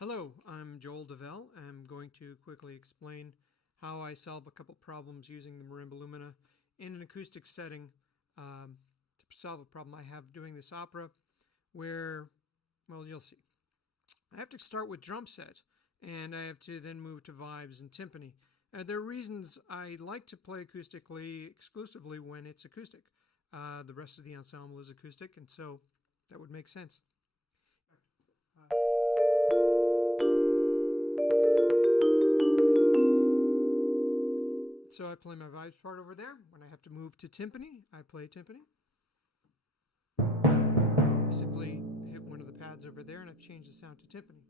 Hello, I'm Joel Davel. I'm going to quickly explain how I solve a couple problems using the Marimba Lumina in an acoustic setting to solve a problem I have doing this opera where, well, you'll see. I have to start with drum set, and I have to then move to vibes and timpani. There are reasons I like to play acoustically exclusively when it's acoustic. The rest of the ensemble is acoustic, and so that would make sense. So I play my vibes part over there. When I have to move to timpani, I play timpani. I simply hit one of the pads over there and I've changed the sound to timpani.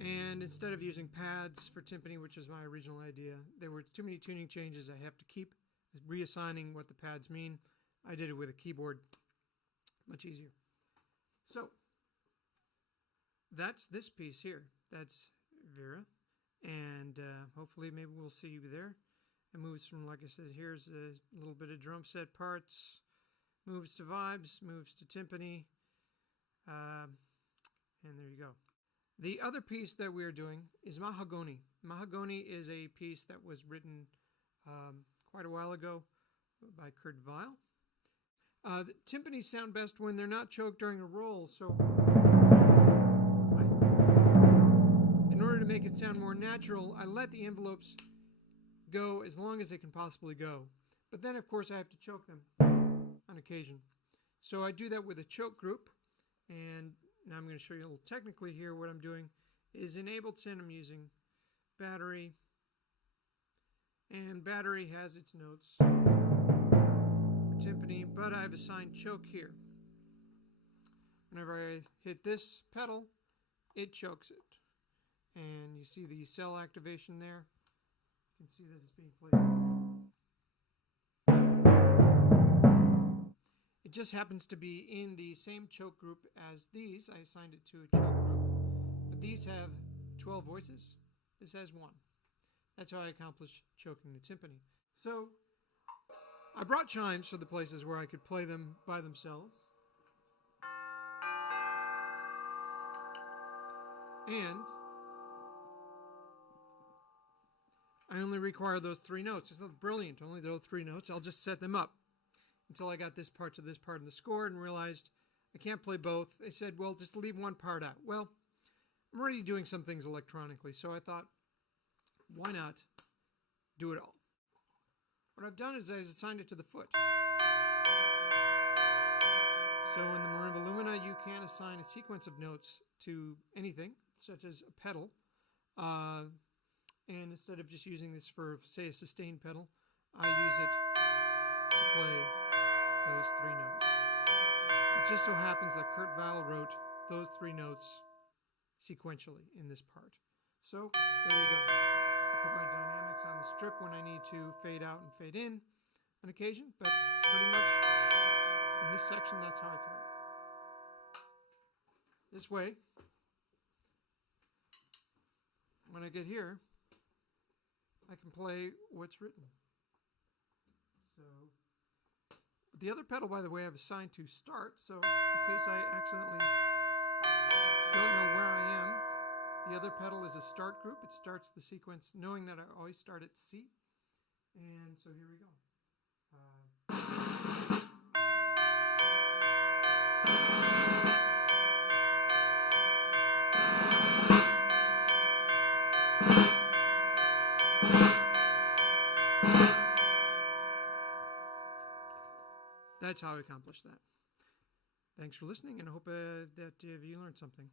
And instead of using pads for timpani, which is my original idea, there were too many tuning changes. I have to keep reassigning what the pads mean. I did it with a keyboard. Much easier. So that's this piece here. That's Vera. And hopefully maybe we'll see you there. It moves from, like I said, here's a little bit of drum set parts. Moves to vibes, moves to timpani. And there you go. The other piece that we are doing is Mahagonny. Mahagonny is a piece that was written quite a while ago by Davel. The timpani sound best when they're not choked during a roll, so in order to make it sound more natural, I let the envelopes go as long as they can possibly go. But then, of course, I have to choke them on occasion. So I do that with a choke group, and now I'm going to show you a little technically here. What I'm doing is in Ableton, I'm using battery, and battery has its notes for timpani, but I've assigned choke here. Whenever I hit this pedal, it chokes it. And you see the cell activation there. You can see that it's being played. It just happens to be in the same choke group as these. I assigned it to a choke group. But these have 12 voices. This has 1. That's how I accomplish choking the timpani. So I brought chimes for the places where I could play them by themselves. And I only require those 3 notes. It's brilliant, only those 3 notes. I'll just set them up until I got this part to this part in the score and realized I can't play both. They said, well, just leave one part out. Well, I'm already doing some things electronically, so I thought, why not do it all? What I've done is I've assigned it to the foot. So in the Marimba Lumina, you can assign a sequence of notes to anything, such as a pedal. And instead of just using this for, say, a sustained pedal, I use it to play those 3 notes. It just so happens that Davel wrote those 3 notes sequentially in this part. So, there you go. I put my dynamics on the strip when I need to fade out and fade in on occasion, but pretty much in this section, that's how I play it. This way, when I get here, I can play what's written. So, the other pedal, by the way, I've assigned to start, so in case I accidentally don't know where I am, the other pedal is a start group. It starts the sequence knowing that I always start at C. And so here we go. That's how I accomplished that. Thanks for listening, and I hope that you learned something.